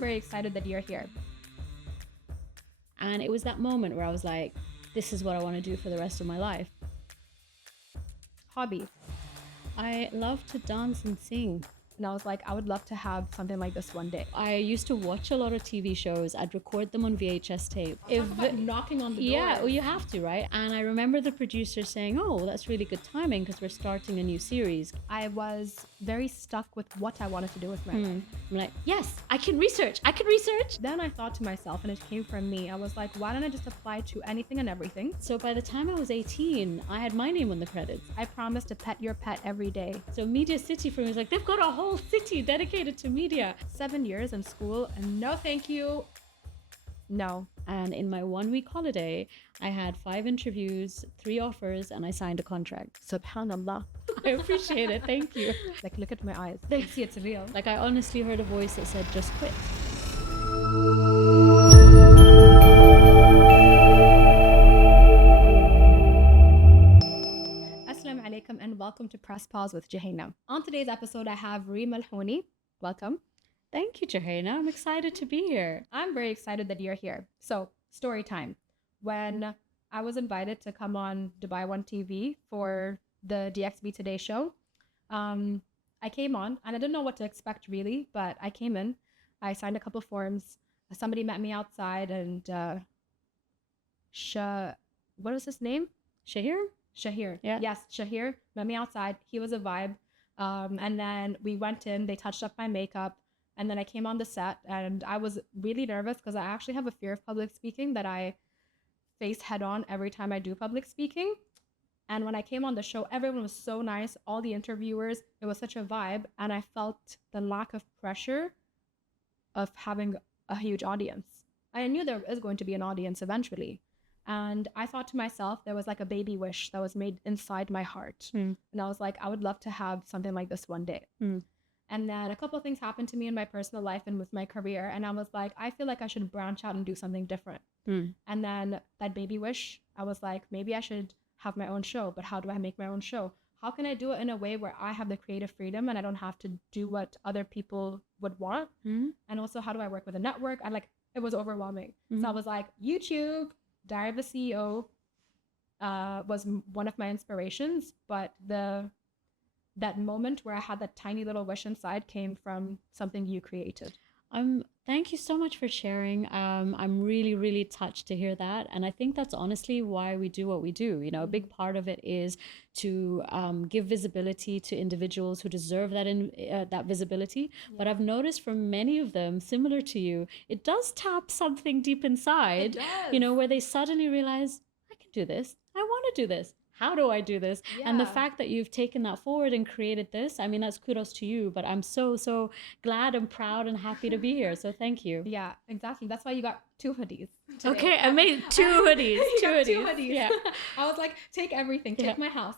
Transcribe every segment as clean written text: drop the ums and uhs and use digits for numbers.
very excited that you're here. And it was that moment where I was like, this is what I want to do for the rest of my life. Hobby. I love to dance and sing. And I was like, I would love to have something like this one day. I used to watch a lot of TV shows. I'd record them on VHS tape. Knocking on the door. Yeah, well, you have to, right? And I remember the producer saying, oh, that's really good timing because we're starting a new series. I was very stuck with what I wanted to do with my life. I'm like, yes, I can research. Then I thought to myself, and it came from me, I was like, why don't I just apply to anything and everything? So by the time I was 18, I had my name on the credits. I promised to pet your pet every day. So Media City for me was like, they've got a whole city dedicated to media. 7 years in school and no thank you. No. And in my 1 week holiday, I had 5 interviews, 3 offers, and I signed a contract. Subhanallah. I appreciate it. Thank you. Like, look at my eyes. They see it's real. Like, I honestly heard a voice that said, just quit. Assalamu alaikum and welcome to Press Pause with Jaheena. On today's episode, I have Reim El Houni. Welcome. Thank you, Jaheena. I'm excited to be here. I'm very excited that you're here. So, story time. When I was invited to come on Dubai One TV for the DXB Today show, I came on and I didn't know what to expect really, but I came in, I signed a couple forms. Somebody met me outside and what was his name? Shahir. Yeah. Yes, Shahir met me outside. He was a vibe. And then we went in, they touched up my makeup. And then I came on the set and I was really nervous because I actually have a fear of public speaking that I face head on every time I do public speaking. And when I came on the show, everyone was so nice. All the interviewers, it was such a vibe. And I felt the lack of pressure of having a huge audience. I knew there is going to be an audience eventually. And I thought to myself, there was like a baby wish that was made inside my heart. And I was like, I would love to have something like this one day. And then a couple of things happened to me in my personal life and with my career. And I was like, I feel like I should branch out and do something different. And then that baby wish, I was like, maybe I should have my own show. But how do I make my own show? How can I do it in a way where I have the creative freedom and I don't have to do what other people would want? And also, how do I work with a network? It was overwhelming. So I was like, YouTube, Diary of a CEO was one of my inspirations. But that moment where I had that tiny little wish inside came from something you created. Thank you so much for sharing. I'm really, really touched to hear that. And I think that's honestly why we do what we do. You know, a big part of it is to give visibility to individuals who deserve that visibility. Yeah. But I've noticed from many of them, similar to you, it does tap something deep inside, you know, where they suddenly realize, I can do this. I want to do this. How do I do this? Yeah. And the fact that you've taken that forward and created this, I mean, that's kudos to you, but I'm so, so glad and proud and happy to be here. So thank you. Yeah, exactly. That's why you got 2 hoodies today. Okay, I made 2 hoodies. Two hoodies. Yeah. I was like, take everything, take my house.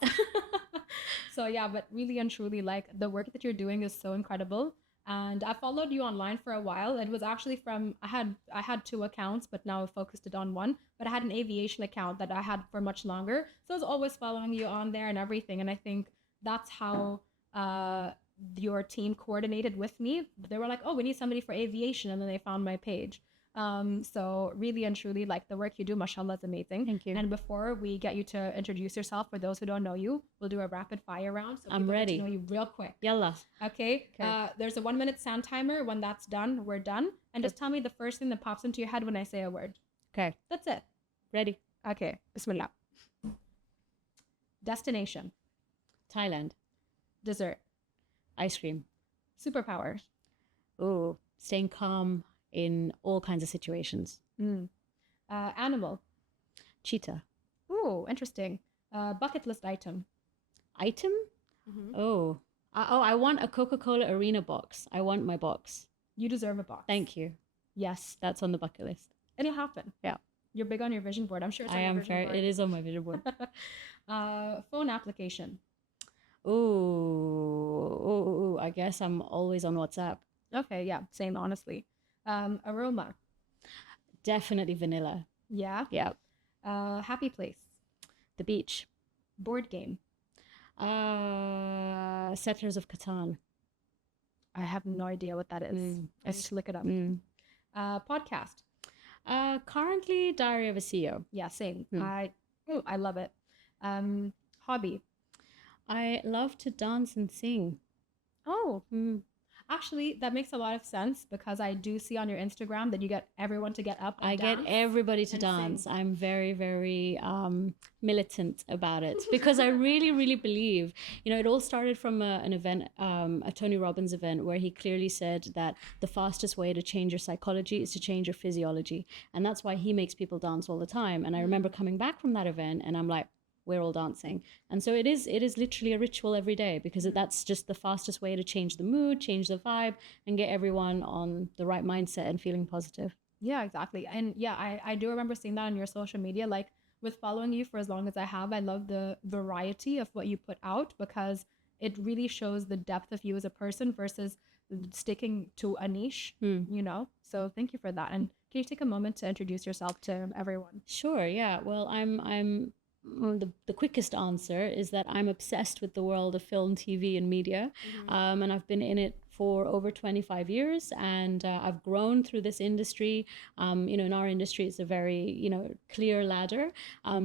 So yeah, but really and truly, like, the work that you're doing is so incredible. And I followed you online for a while. It was actually from, I had 2 accounts, but now I focused it on one. But I had an aviation account that I had for much longer. So I was always following you on there and everything. And I think that's how your team coordinated with me. They were like, oh, we need somebody for aviation. And then they found my page. So really and truly, like, the work you do, mashallah, is amazing. Thank you. And before we get you to introduce yourself, for those who don't know you, we'll do a rapid fire round. So I'm ready. To know you real quick. Yalla. Okay. There's a 1-minute sound timer. When that's done, we're done. And just tell me the first thing that pops into your head when I say a word. Okay. That's it. Ready. Okay. Bismillah. Destination. Thailand. Dessert. Ice cream. Superpower. Oh, staying calm in all kinds of situations. Animal. Cheetah. Ooh, interesting. Bucket list item. Item? Oh, I want a Coca-Cola Arena box. I want my box. You deserve a box. Thank you. Yes, that's on the bucket list. It'll happen. Yeah. You're big on your vision board. I'm sure it's on your vision board. It is on my vision board. Phone application. Ooh, I guess I'm always on WhatsApp. Okay, yeah, same, honestly. Aroma. Definitely vanilla. Yeah? Yeah. Happy place. The beach. Board game. Settlers of Catan. I have no idea what that is. I should look it up. Podcast. Currently, Diary of a CEO. Yeah, same. Hmm. I love it. Hobby. I love to dance and sing. Oh, actually, that makes a lot of sense because I do see on your Instagram that you get everyone to get up and I get dance everybody to and sing. dance. I'm very, very militant about it because I really, really believe, it all started from an event, a Tony Robbins event, where he clearly said that the fastest way to change your psychology is to change your physiology. And that's why he makes people dance all the time. And I remember coming back from that event and I'm like, we're all dancing. And so it is literally a ritual every day because that's just the fastest way to change the mood, change the vibe, and get everyone on the right mindset and feeling positive. Yeah, exactly. And yeah, I do remember seeing that on your social media. Like with following you for as long as I have, I love the variety of what you put out because it really shows the depth of you as a person versus sticking to a niche, So thank you for that. And can you take a moment to introduce yourself to everyone? Sure, yeah. Well, the quickest answer is that I'm obsessed with the world of film, TV, and media. And I've been in it for over 25 years, and I've grown through this industry. In our industry, it's a very, clear ladder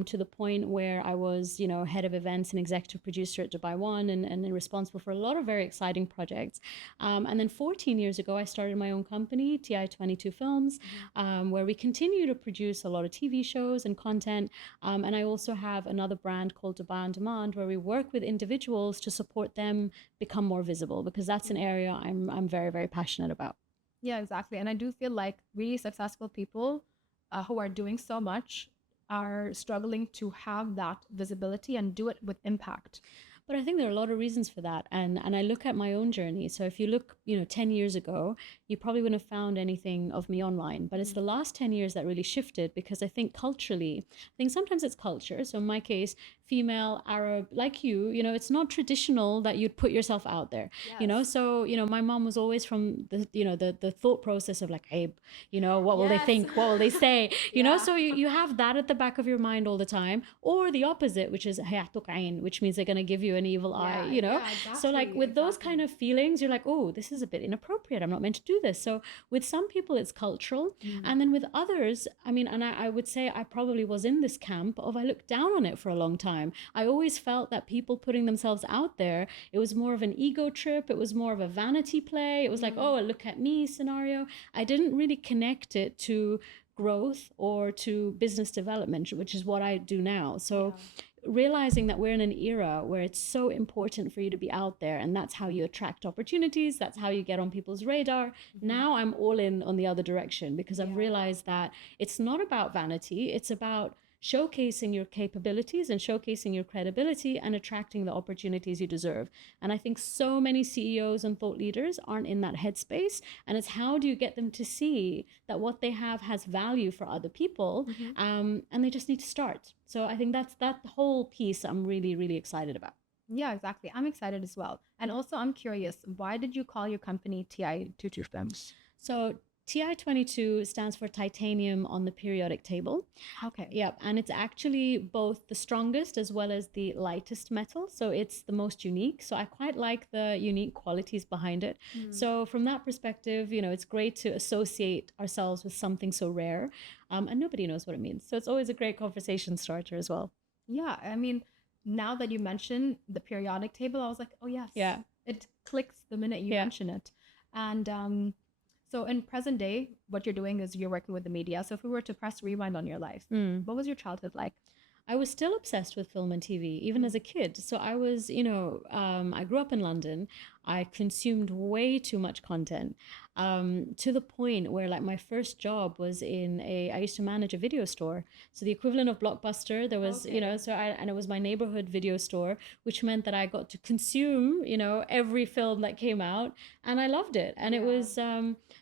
to the point where I was, head of events and executive producer at Dubai One and responsible for a lot of very exciting projects. And then 14 years ago, I started my own company, TI22 Films, where we continue to produce a lot of TV shows and content. And I also have another brand called Dubai On Demand, where we work with individuals to support them become more visible, because that's an area I'm very, very passionate about. Yeah, exactly. And I do feel like really successful people who are doing so much are struggling to have that visibility and do it with impact. But I think there are a lot of reasons for that. And I look at my own journey. So if you look, 10 years ago, you probably wouldn't have found anything of me online. But it's the last 10 years that really shifted, because I think culturally, I think sometimes it's culture. So in my case, female, Arab, like you, it's not traditional that you'd put yourself out there, So, my mom was always from the thought process of like, hey, what will they think? What will they say? So you have that at the back of your mind all the time, or the opposite, which is hayatuk ayn, which means they're going to give you an evil eye, exactly, So like with those kind of feelings, you're like, oh, this is a bit inappropriate. I'm not meant to do this. So with some people, it's cultural. And then with others, and I would say I probably was in this camp of I looked down on it for a long time. I always felt that people putting themselves out there, it was more of an ego trip. It was more of a vanity play. It was like, oh, look at me scenario. I didn't really connect it to growth or to business development, which is what I do now. So realizing that we're in an era where it's so important for you to be out there, and that's how you attract opportunities, that's how you get on people's radar. Now I'm all in on the other direction, because I've realized that it's not about vanity, it's about showcasing your capabilities and showcasing your credibility and attracting the opportunities you deserve. And I think so many CEOs and thought leaders aren't in that headspace. And it's how do you get them to see that what they have has value for other people, and they just need to start. So I think that's that whole piece I'm really, really excited about. Yeah, exactly. I'm excited as well. And also, I'm curious, why did you call your company TI22 Films? So TI22 stands for titanium on the periodic table. Okay. Yep. And it's actually both the strongest as well as the lightest metal. So it's the most unique. So I quite like the unique qualities behind it. So from that perspective, it's great to associate ourselves with something so rare. And nobody knows what it means. So it's always a great conversation starter as well. Yeah. Now that you mention the periodic table, I was like, oh, yes. Yeah. It clicks the minute you mention it. And so in present day, what you're doing is you're working with the media. So if we were to press rewind on your life, what was your childhood like? I was still obsessed with film and TV, even as a kid. So I was, I grew up in London. I consumed way too much content, to the point where like my first job was I used to manage a video store. So the equivalent of Blockbuster, there was, and it was my neighborhood video store, which meant that I got to consume, every film that came out, and I loved it. And it was,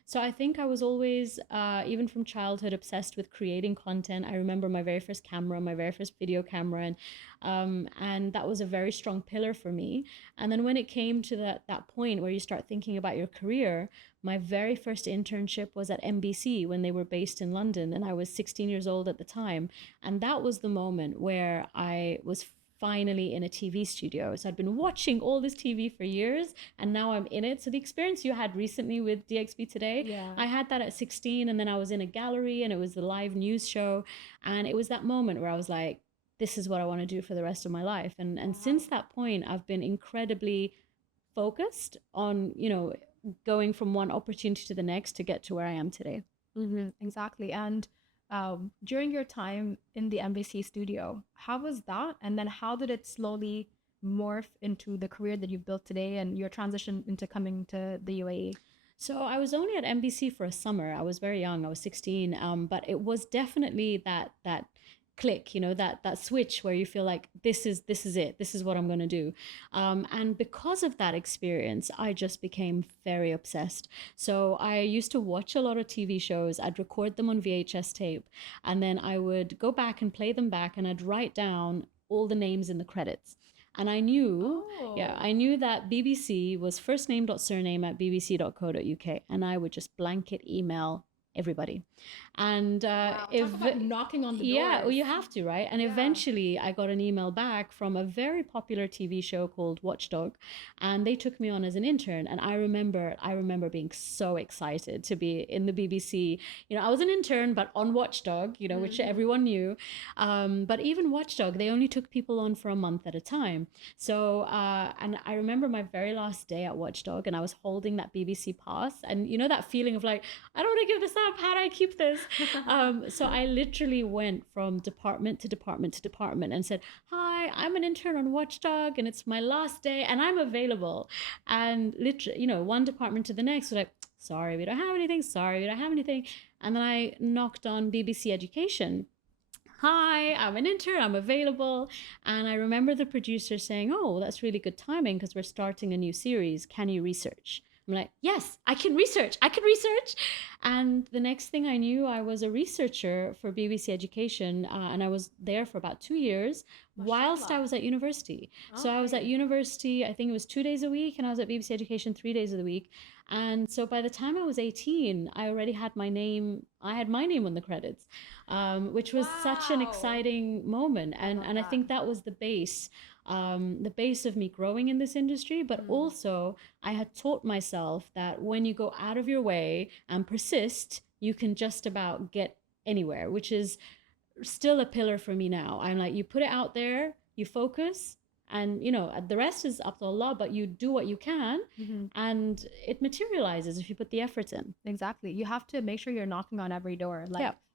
so I think I was always, even from childhood, obsessed with creating content. I remember my very first camera, my very first video camera, and that was a very strong pillar for me. And then when it came to that point where you start thinking about your career, my very first internship was at NBC when they were based in London, and I was 16 years old at the time. And that was the moment where I was finally in a TV studio. So I'd been watching all this TV for years, and now I'm in it. So the experience you had recently with DXB Today, Yeah. I had that at 16, and then I was in a gallery, and it was the live news show. And it was that moment where I was like, this is what I want to do for the rest of my life. And since that point, I've been incredibly focused on, going from one opportunity to the next to get to where I am today. Exactly. And during your time in the embassy studio, how was that? And then how did it slowly morph into the career that you've built today and your transition into coming to the UAE? So I was only at NBC for a summer. I was very young. I was 16. But it was definitely that click, that switch where you feel like this is it. This is what I'm going to do. And because of that experience, I just became very obsessed. So I used to watch a lot of TV shows. I'd record them on VHS tape, and then I would go back and play them back, and I'd write down all the names in the credits. And I knew, I knew that BBC was first name dot surname at bbc.co.uk, and I would just blanket email everybody. And Wow, talk about knocking on the door. Yeah, well, you have to, right? And eventually I got an email back from a very popular TV show called Watchdog, and they took me on as an intern. And I remember being so excited to be in the BBC. I was an intern, but on Watchdog, which everyone knew. But even Watchdog, they only took people on for a month at a time. So, and I remember my very last day at Watchdog, and I was holding that BBC pass, and that feeling of like, I don't want to give this up. How do I keep this? So I literally went from department to department to department and said, hi, I'm an intern on Watchdog, and it's my last day, and I'm available. And literally, one department to the next was like, sorry, we don't have anything. Sorry, we don't have anything. And then I knocked on BBC Education. Hi, I'm an intern, I'm available. And I remember the producer saying, oh, that's really good timing because we're starting a new series. Can you research? I'm like, yes, I can research. And the next thing I knew, I was a researcher for BBC Education, and I was there for about 2 years whilst I was at university. So I was at university, I think it was 2 days a week, and I was at BBC Education 3 days of the week. And so by the time I was 18, I already had my name. I had my name on the credits, which was such an exciting moment. And I think that was the base of me growing in this industry. But also I had taught myself that when you go out of your way and persist, you can just about get anywhere, which is still a pillar for me now. I'm like, you put it out there, you focus, and the rest is up to Allah, but you do what you can, and it materializes if you put the effort in. Exactly. You have to make sure you're knocking on every door.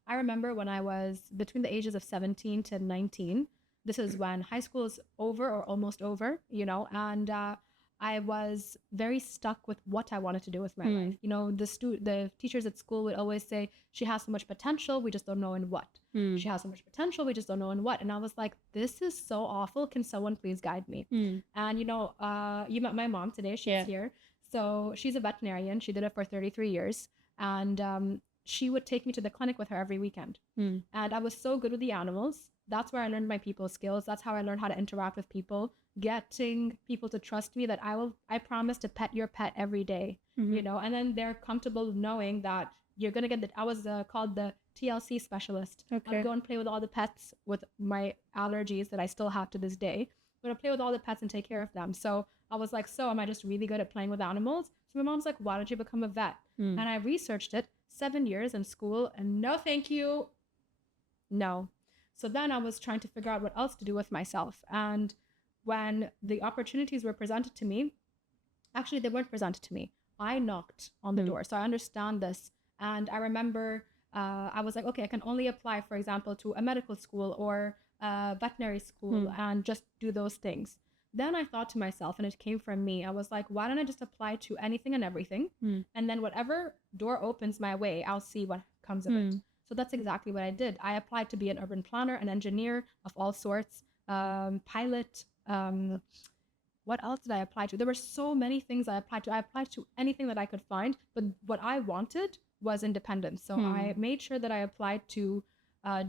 I remember when I was between the ages of 17 to 19, this is when high school is over or almost over, and I was very stuck with what I wanted to do with my life. The teachers at school would always say, she has so much potential, we just don't know in what. She has so much potential, we just don't know in what. And I was like, this is so awful. Can someone please guide me? And, you met my mom today. She's here. So she's a veterinarian. She did it for 33 years. And she would take me to the clinic with her every weekend. And I was so good with the animals. That's where I learned my people skills. That's how I learned how to interact with people, getting people to trust me that I promise to pet your pet every day, and then they're comfortable knowing that you're going to get I was called the TLC specialist. I'd go and play with all the pets with my allergies that I still have to this day. But I'd play with all the pets and take care of them. So I was like, so am I just really good at playing with animals? So my mom's like, why don't you become a vet? And I researched it, 7 years in school, and no, thank you. No. So then I was trying to figure out what else to do with myself. And when the opportunities were presented to me, actually, they weren't presented to me. I knocked on the door. So I understand this. And I remember I was like, okay, I can only apply, for example, to a medical school or a veterinary school and just do those things. Then I thought to myself, and it came from me, I was like, why don't I just apply to anything and everything? And then whatever door opens my way, I'll see what comes of it. So that's exactly what I did. I applied to be an urban planner, an engineer of all sorts, pilot. What else did I apply to? There were so many things I applied to. I applied to anything that I could find, but what I wanted was independence. So I made sure that I applied to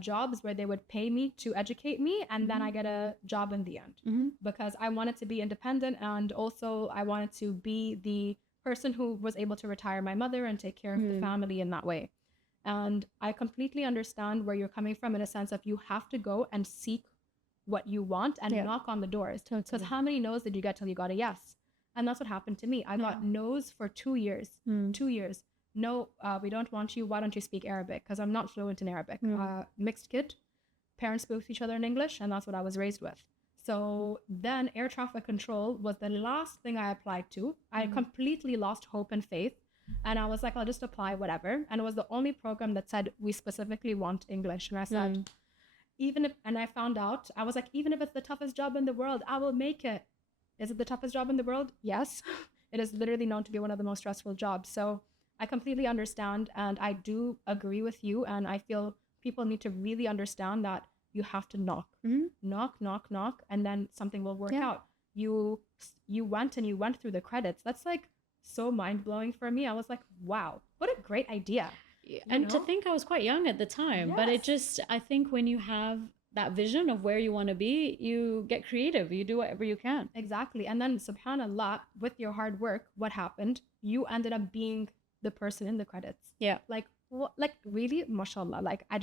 jobs where they would pay me to educate me, and then I get a job in the end, because I wanted to be independent, and also I wanted to be the person who was able to retire my mother and take care of the family in that way. And I completely understand where you're coming from in a sense of you have to go and seek what you want and knock on the doors. Because Totally. how many no's did you get till you got a yes? And that's what happened to me. I got no's for 2 years. 2 years. No, we don't want you. Why don't you speak Arabic? Because I'm not fluent in Arabic. Mixed kid. Parents spoke to each other in English, and that's what I was raised with. So then air traffic control was the last thing I applied to. I completely lost hope and faith. And I was like, I'll just apply whatever. And it was the only program that said, we specifically want English. And I said, even if, and I found out, I was like, even if it's the toughest job in the world, I will make it. Is it the toughest job in the world? Yes. It is literally known to be one of the most stressful jobs. So I completely understand. And I do agree with you. And I feel people need to really understand that you have to knock, knock, and then something will work out. You went through the credits. That's like so mind-blowing for me. I was like, wow, what a great idea. And to think I was quite young at the time, but it just, I think when you have that vision of where you want to be, you get creative, you do whatever you can. Exactly. And then subhanallah, with your hard work, what happened? You ended up being the person in the credits. Yeah. Like, like really, mashallah, like I'm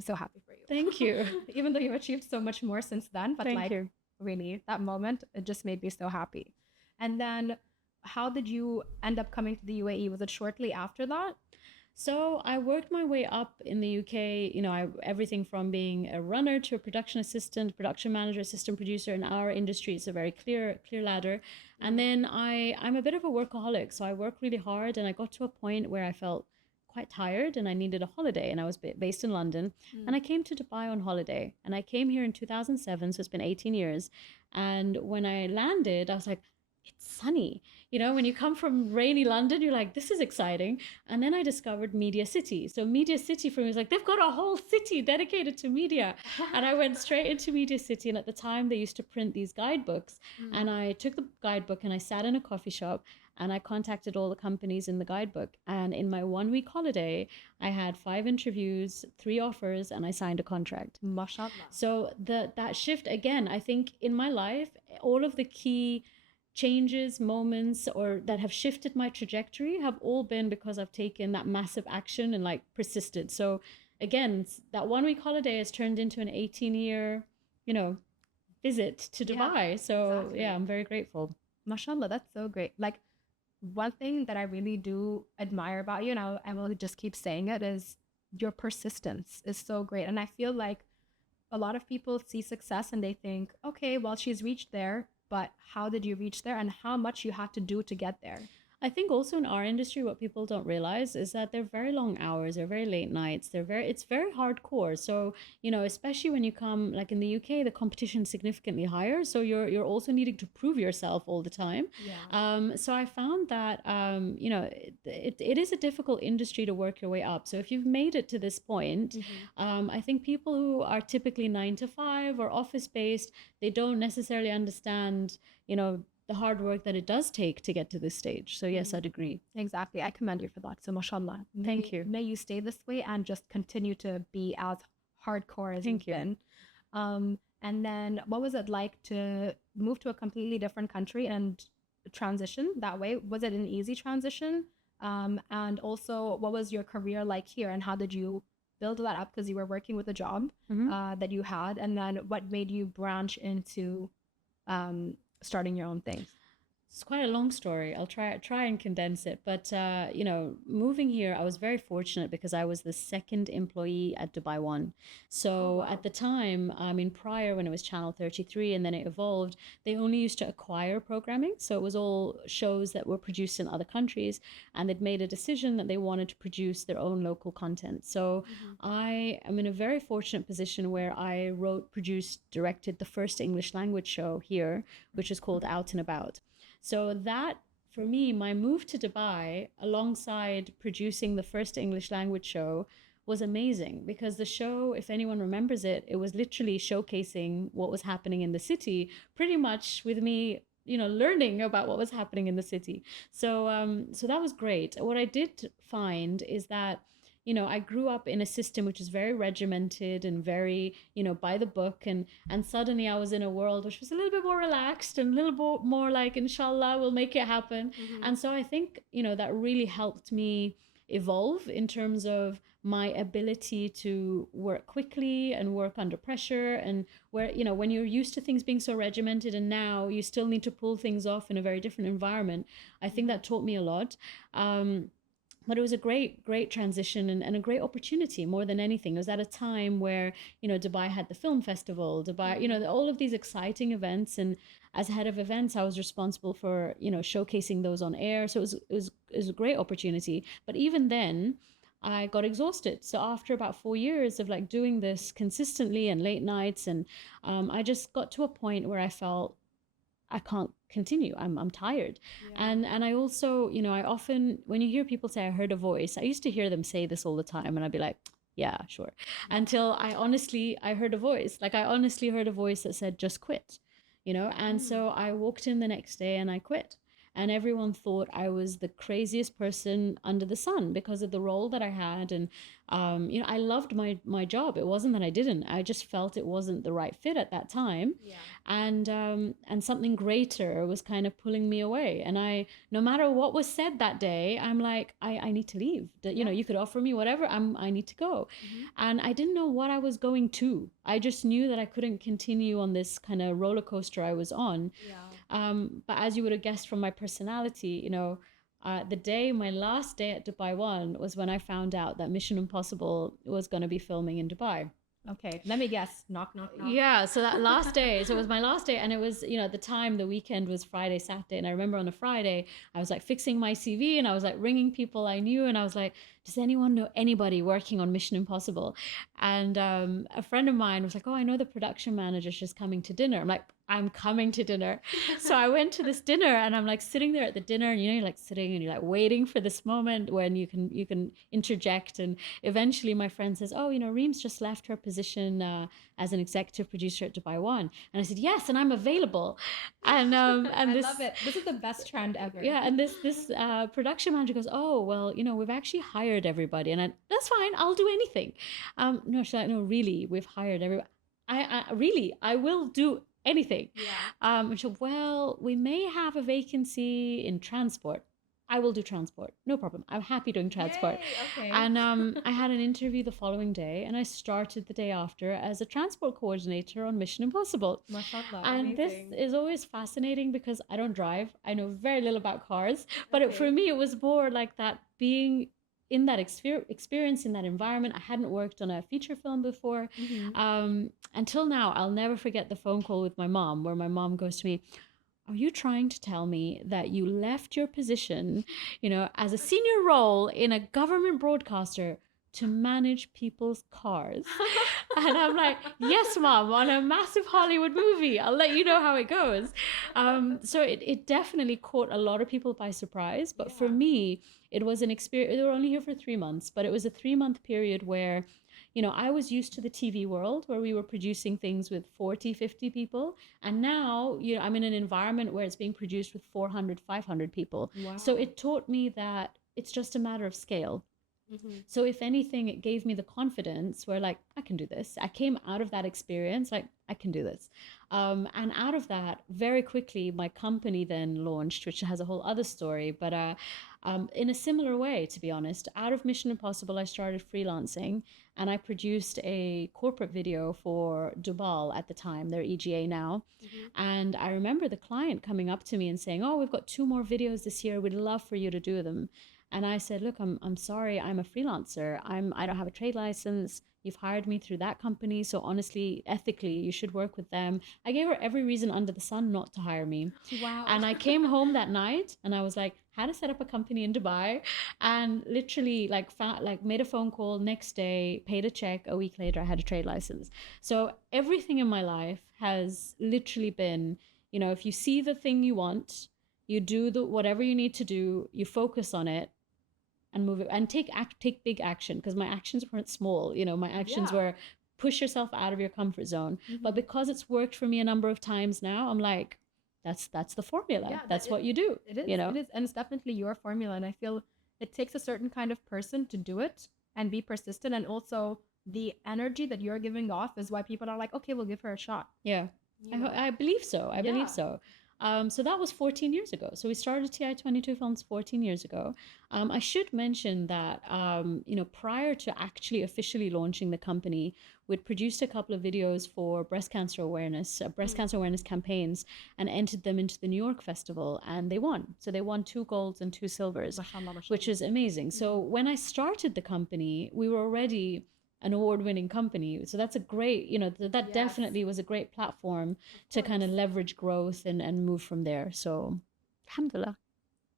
so happy for you. Thank you. Even though you've achieved so much more since then, but Thank you. Really, that moment, it just made me so happy. And then how did you end up coming to the UAE? Was it shortly after that? So I worked my way up in the UK, everything from being a runner to a production assistant, production manager, assistant producer. In our industry, it's a very clear ladder. And then I'm a bit of a workaholic. So I work really hard, and I got to a point where I felt quite tired and I needed a holiday, and I was based in London, and I came to Dubai on holiday, and I came here in 2007. So it's been 18 years. And when I landed, I was like, it's sunny. When you come from rainy London, you're like, this is exciting. And then I discovered Media City. So Media City for me was like, they've got a whole city dedicated to media. And I went straight into Media City. And at the time, they used to print these guidebooks. And I took the guidebook and I sat in a coffee shop and I contacted all the companies in the guidebook. And in my 1 week holiday, I had 5 interviews, 3 offers, and I signed a contract. Mashallah. So that shift, again, I think in my life, all of the key changes, moments, or that have shifted my trajectory have all been because I've taken that massive action and like persisted. So again, that 1 week holiday has turned into an 18-year, visit to Dubai. So exactly. I'm very grateful. Mashallah, that's so great. Like, one thing that I really do admire about you, and I will just keep saying it, is your persistence is so great. And I feel like a lot of people see success and they think, okay, well, she's reached there, but how did you reach there and how much you had to do to get there? I think also in our industry, what people don't realize is that they're very long hours, they're very late nights, it's very hardcore. So, especially when you come, like in the UK, the competition is significantly higher. So you're also needing to prove yourself all the time. Yeah. So I found that, it is a difficult industry to work your way up. So if you've made it to this point, I think people who are typically 9 to 5 or office-based, they don't necessarily understand, the hard work that it does take to get to this stage. So yes, I'd agree. Exactly. I commend you for that. So mashallah. Thank you. May you stay this way and just continue to be as hardcore as you've been. And then what was it like to move to a completely different country and transition that way? Was it an easy transition? And also, what was your career like here, and how did you build that up? Because you were working with a job that you had, and then what made you branch into starting your own thing? It's quite a long story. I'll try and condense it. But, moving here, I was very fortunate because I was the second employee at Dubai One. So at the time, prior when it was Channel 33 and then it evolved, they only used to acquire programming. So it was all shows that were produced in other countries, and they'd made a decision that they wanted to produce their own local content. So I am in a very fortunate position where I wrote, produced, directed the first English language show here, which is called Out and About. So that, for me, my move to Dubai alongside producing the first English language show was amazing, because the show, if anyone remembers it, it was literally showcasing what was happening in the city, pretty much with me, learning about what was happening in the city. So that was great. What I did find is that I grew up in a system which is very regimented and very, by the book. And suddenly I was in a world which was a little bit more relaxed and a little bit more like, inshallah, we'll make it happen. And so I think, that really helped me evolve in terms of my ability to work quickly and work under pressure, and where, you know, when you're used to things being so regimented and now you still need to pull things off in a very different environment. I think that taught me a lot. But it was a great transition, and a great opportunity more than anything. It was at a time where, you know, Dubai had the film festival, Dubai, you know, all of these exciting events. And as head of events, I was responsible for, you know, showcasing those on air. So it was a great opportunity. But even then, I got exhausted. So after about 4 years of like doing this consistently and late nights, and I just got to a point where I felt I can't continue. I'm tired. Yeah. And I also, you know, I often, when you hear people say, I heard a voice, I used to hear them say this all the time, and I'd be like, yeah, sure. Until I heard a voice. Like, I honestly heard a voice that said, just quit, you know? And so I walked in the next day and I quit. And everyone thought I was the craziest person under the sun because of the role that I had. And, you know, I loved my job. It wasn't that I didn't. I just felt it wasn't the right fit at that time. Yeah. And something greater was kind of pulling me away. And no matter what was said that day, I'm like, I need to leave. You know, you could offer me whatever. I need to go. And I didn't know what I was going to. I just knew that I couldn't continue on this kind of roller coaster I was on. Yeah. But as you would have guessed from my personality, you know, my last day at Dubai One was when I found out that Mission Impossible was going to be filming in Dubai. Okay, let me guess. Knock, knock, knock. Yeah, so that last day, so it was my last day, and it was, you know, at the time, the weekend was Friday, Saturday, and I remember on a Friday, I was like fixing my CV, and I was like ringing people I knew, and I was like, does anyone know anybody working on Mission Impossible? And a friend of mine was like, oh, I know the production manager, she's coming to dinner. I'm like, I'm coming to dinner. So I went to this dinner, and I'm like sitting there at the dinner, and you know, you're like sitting and you're like waiting for this moment when you can interject. And eventually my friend says, oh, you know, Reem's just left her position as an executive producer at Dubai One. And I said, yes, and I'm available. And I love it. This is the best trend ever. Yeah, and this production manager goes, oh, well, you know, we've actually hired everybody. And that's fine, I'll do anything. No, she's like, no, really, we've hired everybody. I will do anything. Yeah. So, well, we may have a vacancy in transport. I will do transport. No problem. I'm happy doing transport. Yay, okay. And I had an interview the following day, and I started the day after as a transport coordinator on Mission Impossible. MashaAllah, and amazing. This is always fascinating because I don't drive. I know very little about cars. But for me, it was more like that, being in that experience, in that environment. I hadn't worked on a feature film before. Until now, I'll never forget the phone call with my mom, where my mom goes to me, are you trying to tell me that you left your position, you know, as a senior role in a government broadcaster to manage people's cars? And I'm like, yes, Mom, on a massive Hollywood movie. I'll let you know how it goes. So it definitely caught a lot of people by surprise. But for me, it was an experience. They were only here for 3 months, but it was a 3-month period where, you know, I was used to the TV world where we were producing things with 40, 50 people. And now, you know, I'm in an environment where it's being produced with 400, 500 people. Wow. So it taught me that it's just a matter of scale. So if anything, it gave me the confidence where, like, I can do this. I came out of that experience, like, I can do this. And out of that, very quickly, my company then launched, which has a whole other story. But in a similar way, to be honest, out of Mission Impossible, I started freelancing, and I produced a corporate video for Dubai at the time. They're EGA now. And I remember the client coming up to me and saying, oh, we've got 2 more videos this year. We'd love for you to do them. And I said, look, I'm sorry, I'm a freelancer. I don't have a trade license. You've hired me through that company. So honestly, ethically, you should work with them. I gave her every reason under the sun not to hire me. Wow. And I came home that night and I was like, how to set up a company in Dubai, and literally made a phone call next day, paid a check. A week later, I had a trade license. So everything in my life has literally been, you know, if you see the thing you want, you do whatever you need to do, you focus on it, and move it, and take big action, because my actions weren't small. You know, my actions were push yourself out of your comfort zone. But because it's worked for me a number of times now, I'm like, that's the formula. Yeah, that's what you do. It is. You know, it is, and it's definitely your formula. And I feel it takes a certain kind of person to do it and be persistent. And also the energy that you're giving off is why people are like, okay, we'll give her a shot. Yeah, I believe so. I believe so. So that was 14 years ago. So we started TI22 Films 14 years ago. I should mention that, prior to actually officially launching the company, we'd produced a couple of videos for breast cancer awareness, breast cancer awareness campaigns, and entered them into the New York Festival, and they won. So they won 2 golds and 2 silvers, Mashallah, mashallah. which is amazing. So when I started the company, we were already an award-winning company. So that's a great, that Yes. definitely was a great platform to kind of leverage growth and move from there. So, alhamdulillah.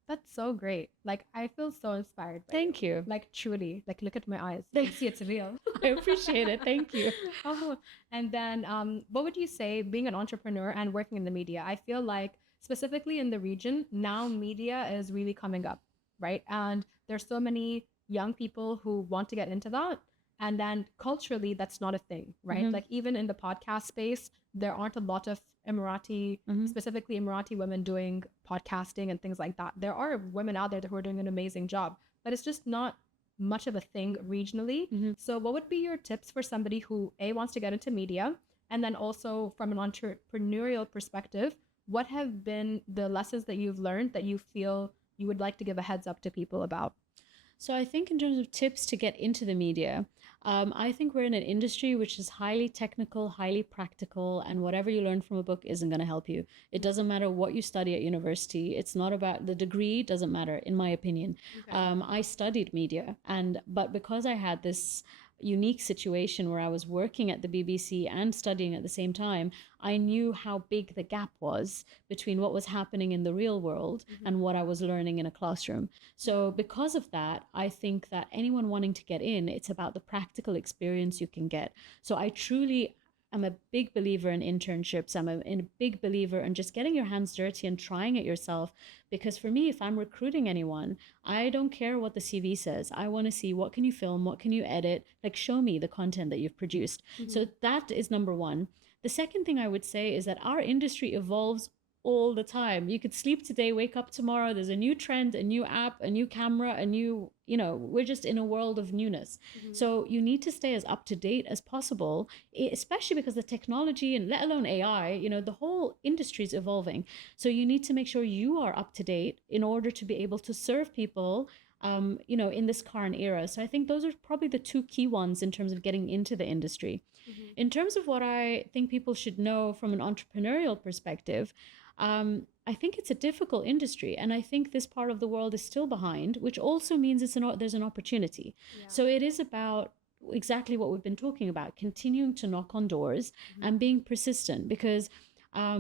That's so great. Like, I feel so inspired by Thank you. Like, truly, like, look at my eyes. You can see it's real. I appreciate it. Thank you. Oh, and then what would you say being an entrepreneur and working in the media? I feel like specifically in the region, now media is really coming up, right? And there's so many young people who want to get into that. And then culturally, that's not a thing, right? Mhm. Like even in the podcast space, there aren't a lot of Emirati, Mhm. specifically Emirati women doing podcasting and things like that. There are women out there who are doing an amazing job, but it's just not much of a thing regionally. Mhm. So, what would be your tips for somebody who A wants to get into media, and then also from an entrepreneurial perspective, what have been the lessons that you've learned that you feel you would like to give a heads up to people about? So I think in terms of tips to get into the media, I think we're in an industry which is highly technical, highly practical, and whatever you learn from a book isn't going to help you. It doesn't matter what you study at university. It's not about the degree, doesn't matter, in my opinion. Okay. I studied media, but because I had this unique situation where I was working at the BBC and studying at the same time, I knew how big the gap was between what was happening in the real world and what I was learning in a classroom. So because of that, I think that anyone wanting to get in, it's about the practical experience you can get. So I truly am a big believer in internships. I'm a big believer in just getting your hands dirty and trying it yourself. Because for me, if I'm recruiting anyone, I don't care what the CV says. I want to see what can you film, what can you edit, like show me the content that you've produced. So that is number one. The second thing I would say is that our industry evolves all the time. You could sleep today, wake up tomorrow. There's a new trend, a new app, a new camera, we're just in a world of newness. So you need to stay as up to date as possible, especially because the technology and let alone AI, the whole industry is evolving. So you need to make sure you are up to date in order to be able to serve people in this current era. So I think those are probably the 2 key ones in terms of getting into the industry. In terms of what I think people should know from an entrepreneurial perspective, I think it's a difficult industry, and I think this part of the world is still behind, which also means there's an opportunity. Yeah. So it is about exactly what we've been talking about, continuing to knock on doors and being persistent. Because, I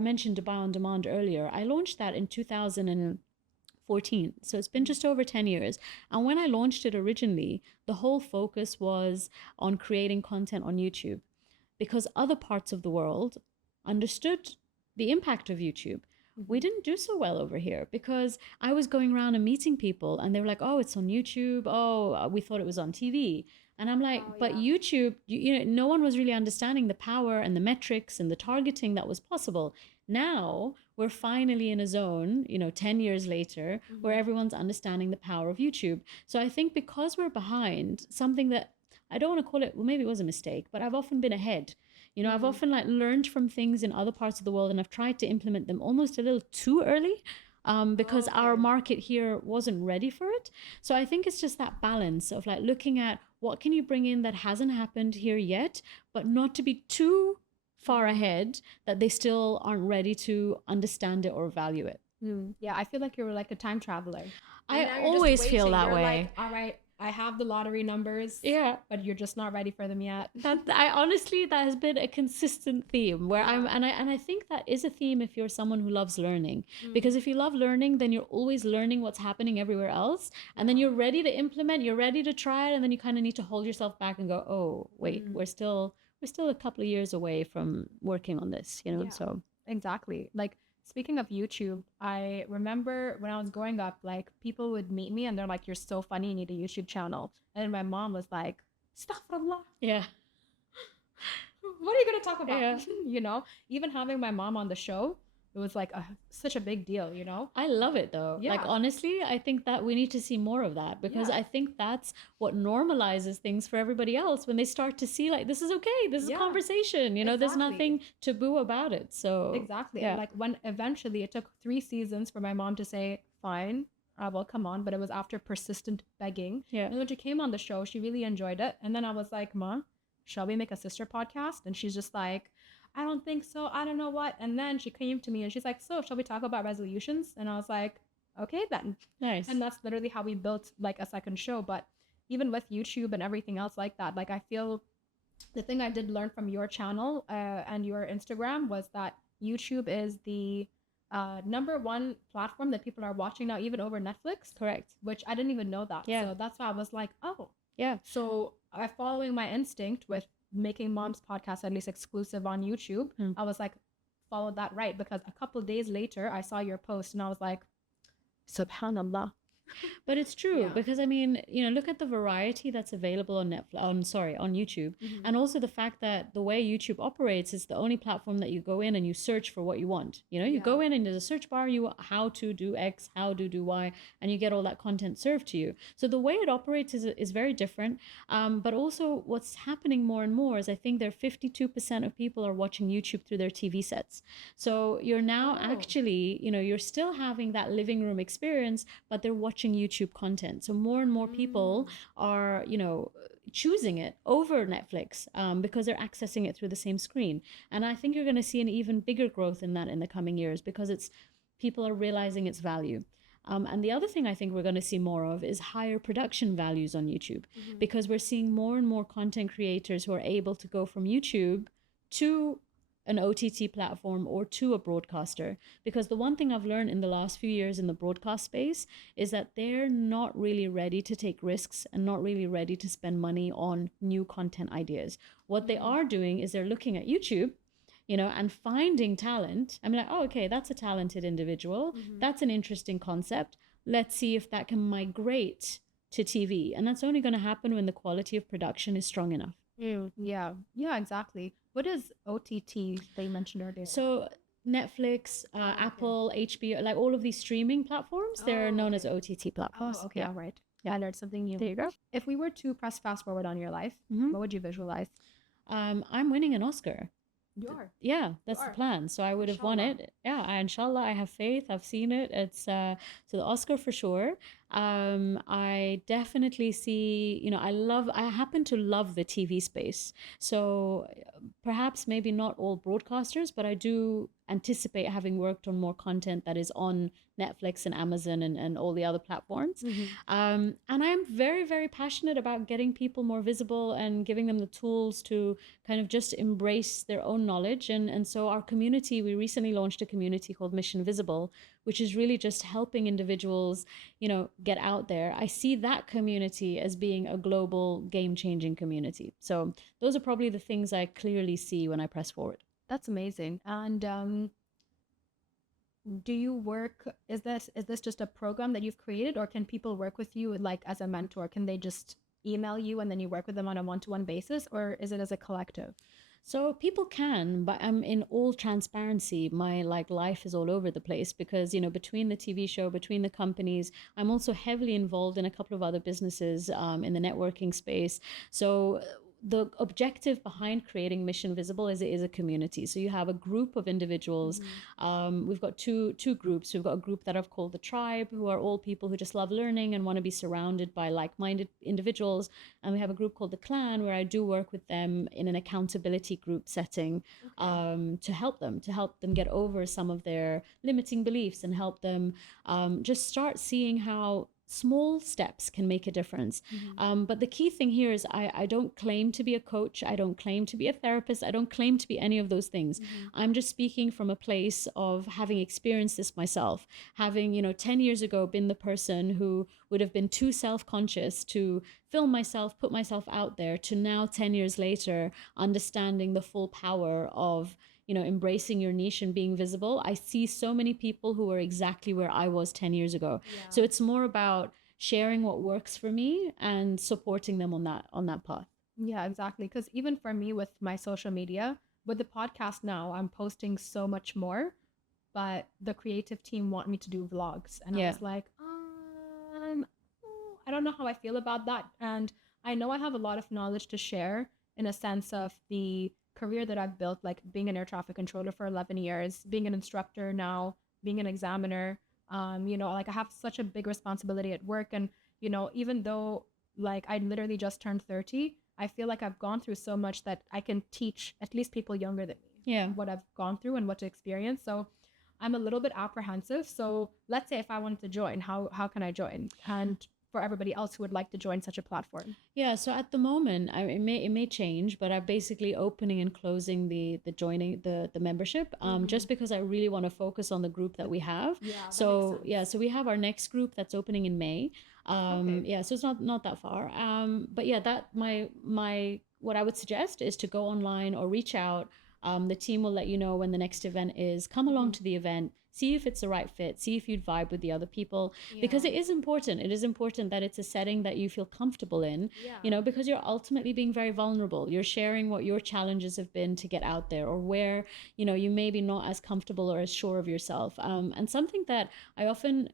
mentioned Dubai on Demand earlier. I launched that in 2014. So it's been just over 10 years. And when I launched it originally, the whole focus was on creating content on YouTube, because other parts of the world understood the impact of YouTube. We didn't do so well over here because I was going around and meeting people and they were like, oh, it's on YouTube. Oh, we thought it was on TV. And I'm like, but YouTube, no one was really understanding the power and the metrics and the targeting that was possible. Now we're finally in a zone, 10 years later, where everyone's understanding the power of YouTube. So I think because we're behind, something that I don't want to call it, well, maybe it was a mistake, but I've often been ahead. I've often learned from things in other parts of the world and I've tried to implement them almost a little too early. Because our market here wasn't ready for it. So I think it's just that balance of looking at what can you bring in that hasn't happened here yet, but not to be too far ahead that they still aren't ready to understand it or value it. Yeah, I feel like you're like a time traveler. I And now you're just always feel waiting. that You're way. like, all right, I have the lottery numbers. Yeah. But you're just not ready for them yet. That has been a consistent theme where I think that is a theme if you're someone who loves learning, because if you love learning, then you're always learning what's happening everywhere else, and then you're ready to implement, you're ready to try it, and then you kind of need to hold yourself back and go, oh wait, we're still a couple of years away from working on this, Yeah. So Exactly. Like, speaking of YouTube, I remember when I was growing up, like people would meet me and they're like, "You're so funny, you need a YouTube channel." And my mom was like, "Astaghfirullah, yeah. what are you gonna talk about?" Yeah. Even having my mom on the show it was like such a big deal, you know? I love it though. Like, Yeah, honestly, I think that we need to see more of that, because yeah, I think that's what normalizes things for everybody else when they start to see, like, this is okay, this is yeah, conversation, there's exactly. nothing taboo about it. So, Exactly. And yeah. like when eventually it took 3 seasons for my mom to say, fine, I will come on. But it was after persistent begging. Yeah. And when she came on the show, she really enjoyed it. And then I was like, Ma, shall we make a sister podcast? And she's just like, I don't think so. I don't know what. And then she came to me and she's like, so shall we talk about resolutions? And I was like, okay, then. Nice. And that's literally how we built like a second show. But even with YouTube and everything else like that, like I feel the thing I did learn from your channel and your Instagram was that YouTube is the number one platform that people are watching now, even over Netflix, Correct. which I didn't even know that. Yeah. So that's why I was like, oh. Yeah. So I following my instinct with making Mom's podcast at least exclusive on YouTube. I was like, follow that right, because a couple days later I saw your post and I was like, Subhanallah. But it's true, Yeah. because I mean, look at the variety that's available on on YouTube. And also the fact that the way YouTube operates is the only platform that you go in and you search for what you want. You go in and there's a search bar, you how to do X, how to do Y, and you get all that content served to you. So the way it operates is very different. But also what's happening more and more is I think there 52% of people are watching YouTube through their TV sets. So you're now actually, you're still having that living room experience, but they're watching YouTube content. So more and more people are, choosing it over Netflix because they're accessing it through the same screen. And I think you're going to see an even bigger growth in that in the coming years, because people are realizing its value. And the other thing I think we're going to see more of is higher production values on YouTube, because we're seeing more and more content creators who are able to go from YouTube to an OTT platform or to a broadcaster. Because the one thing I've learned in the last few years in the broadcast space is that they're not really ready to take risks and not really ready to spend money on new content ideas. What they are doing is they're looking at YouTube, and finding talent. I'm like, oh, okay, that's a talented individual. That's an interesting concept. Let's see if that can migrate to TV. And that's only going to happen when the quality of production is strong enough. Yeah, yeah, exactly. What is OTT they mentioned earlier? So Netflix, Apple, HBO, like all of these streaming platforms, they're known as OTT platforms. Oh, okay, all right. Yeah, I learned something new. There you go. If we were to press fast forward on your life, what would you visualize? I'm winning an Oscar. You are. Yeah, that's the plan. So I would have won it. Yeah, inshallah, I have faith. I've seen it. It's so the Oscar for sure. I definitely see, I happen to love the TV space. So perhaps maybe not all broadcasters, but I do anticipate having worked on more content that is on Netflix and Amazon and all the other platforms. And I'm very, very passionate about getting people more visible and giving them the tools to kind of just embrace their own knowledge. And so our community, we recently launched a community called Mission Visible, which is really just helping individuals, get out there. I see that community as being a global game-changing community. So those are probably the things I clearly see when I press forward. That's amazing. And do you work, is this just a program that you've created, or can people work with you like as a mentor? Can they just email you and then you work with them on a one-to-one basis, or is it as a collective? So people can, but in all transparency, my life is all over the place because, between the TV show, between the companies, I'm also heavily involved in a couple of other businesses in the networking space. So the objective behind creating Mission Visible is it is a community. So you have a group of individuals. We've got two groups. We've got a group that I've called the Tribe, who are all people who just love learning and want to be surrounded by like-minded individuals. And we have a group called the Clan, where I do work with them in an accountability group setting to help them get over some of their limiting beliefs and help them just start seeing how small steps can make a difference. But the key thing here is I don't claim to be a coach. I don't claim to be a therapist. I don't claim to be any of those things. I'm just speaking from a place of having experienced this myself, having, 10 years ago been the person who would have been too self-conscious to film myself, put myself out there, to now 10 years later understanding the full power of embracing your niche and being visible. I see so many people who are exactly where I was 10 years ago. So it's more about sharing what works for me and supporting them on that path. Yeah, exactly. Because even for me with my social media, with the podcast now, I'm posting so much more. but the creative team want me to do vlogs. And I was like, I don't know how I feel about that. And I know I have a lot of knowledge to share in a sense of the career that I've built, like being an air traffic controller for 11 years, being an instructor now, being an examiner. Like I have such a big responsibility at work. And, even though like I literally just turned 30, I feel like I've gone through so much that I can teach at least people younger than me what I've gone through and what to experience. So I'm a little bit apprehensive. So let's say if I wanted to join, how can I join? And for everybody else who would like to join such a platform. Yeah, so at the moment, it may change, but I'm basically opening and closing the joining the membership, just because I really want to focus on the group that we have. Yeah. So we have our next group that's opening in May. Yeah, so it's not that far. But yeah, that my what I would suggest is to go online or reach out. The team will let you know when the next event is. Come along to the event. See if it's the right fit. See if you'd vibe with the other people, because it is important. It is important that it's a setting that you feel comfortable in, because you're ultimately being very vulnerable. You're sharing what your challenges have been to get out there, or where, you may be not as comfortable or as sure of yourself. And something that I often,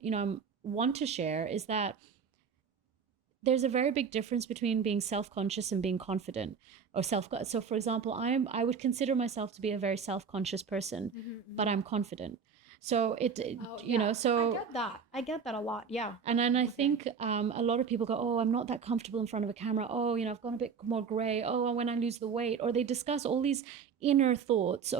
want to share is that there's a very big difference between being self-conscious and being confident, or so for example, I would consider myself to be a very self-conscious person, but I'm confident. So so I get that a lot. Yeah. And then I think a lot of people go, oh, I'm not that comfortable in front of a camera. Oh, I've gone a bit more gray. Oh, when I lose the weight, or they discuss all these inner thoughts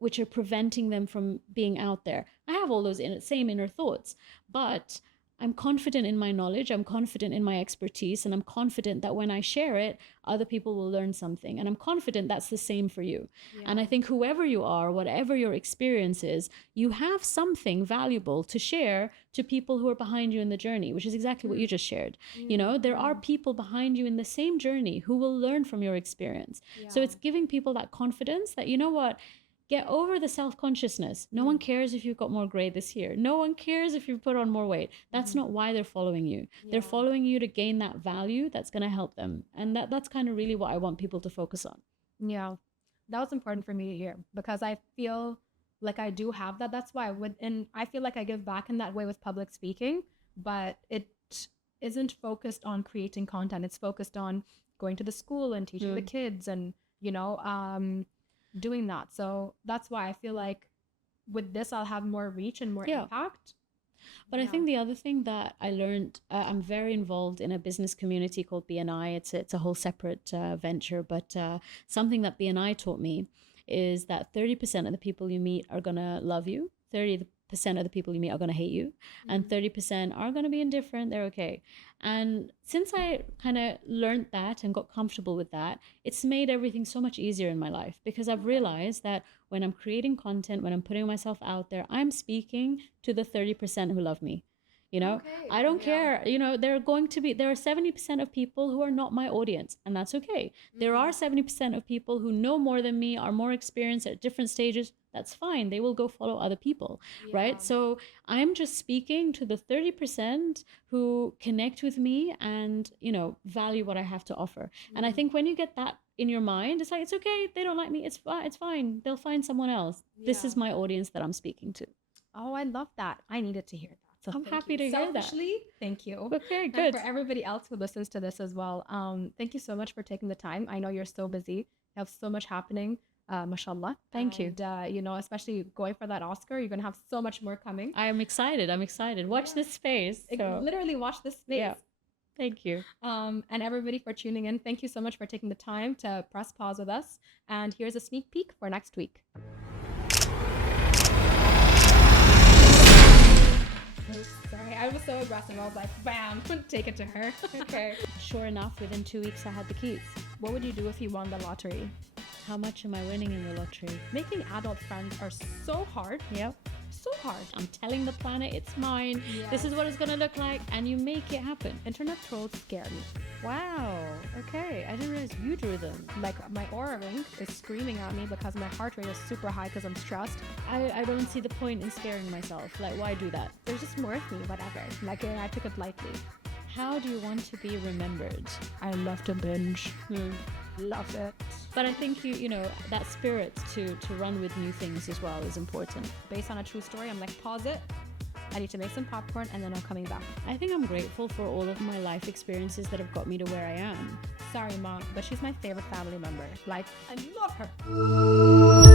which are preventing them from being out there. I have all those same inner thoughts, but I'm confident in my knowledge, I'm confident in my expertise, and I'm confident that when I share it, other people will learn something. And I'm confident that's the same for you. Yeah. And I think whoever you are, whatever your experience is, you have something valuable to share to people who are behind you in the journey, which is exactly what you just shared. There are people behind you in the same journey who will learn from your experience. Yeah. So it's giving people that confidence that, get over the self-consciousness. No one cares if you've got more gray this year. No one cares if you've put on more weight. That's not why they're following you. Yeah. They're following you to gain that value that's going to help them. And that's kind of really what I want people to focus on. Yeah, that was important for me to hear, because I feel like I do have that. That's why I feel like I give back in that way with public speaking, but it isn't focused on creating content. It's focused on going to the school and teaching the kids and, doing that. So that's why I feel like with this I'll have more reach and more impact. But I think the other thing that I learned, I'm very involved in a business community called BNI. It's a whole separate venture, but something that BNI taught me is that 30% of the people you meet are gonna love you, 30% of the people you meet are going to hate you, and 30% are going to be indifferent. They're okay. And since I kind of learned that and got comfortable with that, it's made everything so much easier in my life, because I've realized that when I'm creating content, when I'm putting myself out there, I'm speaking to the 30% who love me. I don't care. There are 70% of people who are not my audience, and that's okay. There are 70% of people who know more than me, are more experienced at different stages. That's fine. They will go follow other people, right? So I'm just speaking to the 30% who connect with me and, value what I have to offer. And I think when you get that in your mind, it's like, it's okay. They don't like me. It's fine. They'll find someone else. This is my audience that I'm speaking to. Oh, I love that. I needed to hear that. So I'm happy to hear that. Thank you. Okay, good. And for everybody else who listens to this as well, thank you so much for taking the time. I know you're so busy. You have so much happening. Mashallah. Thank you. Especially going for that Oscar, you're going to have so much more coming. I'm excited. Watch this space. Literally watch this space. Yeah. Thank you. And everybody for tuning in. Thank you so much for taking the time to press pause with us. And here's a sneak peek for next week. Sorry, I was so aggressive. I was like, bam, take it to her. Okay. Sure enough, within 2 weeks, I had the keys. What would you do if you won the lottery? How much am I winning in the lottery? Making adult friends are so hard. Yep. So hard. I'm telling the planet it's mine. Yes. This is what it's going to look like, and you make it happen. Internet trolls scare me. Wow. Okay. I didn't realize you drew them. Like, my Aura ring is screaming at me because my heart rate is super high because I'm stressed. I don't see the point in scaring myself. Like, why do that? There's just more of me, whatever. Like, I took it lightly. How do you want to be remembered? I love to binge. Love it. But I think you know, that spirit to run with new things as well is important. Based on a true story, I'm like, pause it. I need to make some popcorn and then I'm coming back. I think I'm grateful for all of my life experiences that have got me to where I am. Sorry, Mom, but she's my favorite family member. Like, I love her.